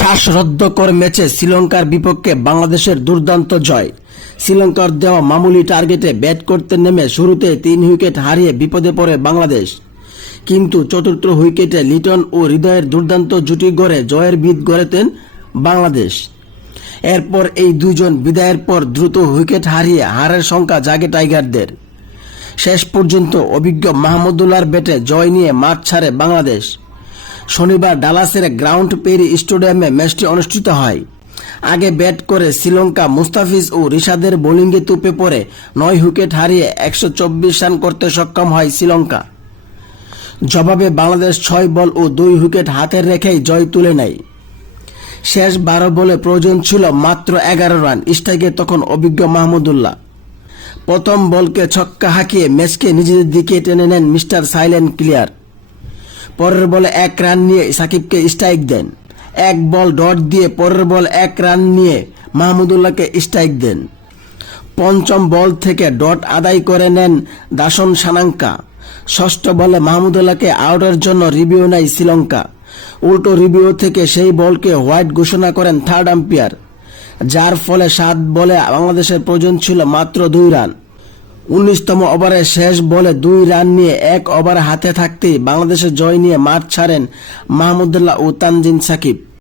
শ্বাসরুদ্ধকর ম্যাচে শ্রীলঙ্কার বিপক্ষে বাংলাদেশের দুর্দান্ত জয়। শ্রীলঙ্কার দেওয়া মামুলি টার্গেটে ব্যাট করতে নেমে শুরুতে 3 উইকেট হারিয়ে বিপদে পড়ে বাংলাদেশ, কিন্তু চতুর্থ উইকেটে লিটন ও হৃদয়ের দুর্দান্ত জুটি গড়ে জয়ের ভিত গড়েতেন বাংলাদেশ। এরপর এই দুজন বিদায়ের পর দ্রুত উইকেট হারিয়ে হারের শঙ্কা জাগে টাইগারদের। শেষ পর্যন্ত অভিজ্ঞ মাহমুদুল্লাহর ব্যাটে জয় নিয়ে মাঠ ছাড়ে বাংলাদেশ। শনিবার ডালাসের গ্রাউন্ড পেরি স্টেডিয়ামে ম্যাচটি অনুষ্ঠিত হয়। আগে ব্যাট করে শ্রীলঙ্কা মুস্তাফিজ ও রিশাদের বোলিংয়ে তুপে পড়ে 9 উইকেট হারিয়ে 124 রান করতে সক্ষম হয় শ্রীলঙ্কা। জবাবে বাংলাদেশ 6 বল ও 2 উইকেট হাতে রেখেই জয় তুলে নেয়। শেষ 12 বলে প্রয়োজন ছিল মাত্র 11 রান। স্ট্রাইকে তখন অভিজ্ঞ মাহমুদুল্লাহ। প্রথম বলকে ছক্কা হাঁকিয়ে ম্যাচকে নিজেদের দিকে টেনে নেন মিস্টার সাইলেন্ট ক্লিয়ার। পরের বলে 1 রান নিয়ে সাকিবকে স্ট্রাইক দেন। 1 বল ডট দিয়ে পরের বল 1 রান নিয়ে মাহমুদুল্লাহকে স্ট্রাইক দেন। পঞ্চম বল থেকে ডট আদায় করে নেন দাসন সানাঙ্কা। ষষ্ঠ বলে মাহমুদুল্লাহকে আউটের জন্য রিভিউ নেয় শ্রীলঙ্কা। উল্টো রিভিউ থেকে সেই বলকে হোয়াইট ঘোষণা করেন থার্ড আম্পায়ার, যার ফলে 7 বলে বাংলাদেশের প্রয়োজন ছিল মাত্র 2 রান। 19তম ওভারের শেষ বলে 2 রান নিয়ে 1 ওভার হাতে থাকতেই বাংলাদেশের জয় নিয়ে মাঠ ছাড়েন মাহমুদুল্লাহ ও তানজিম সাকিব।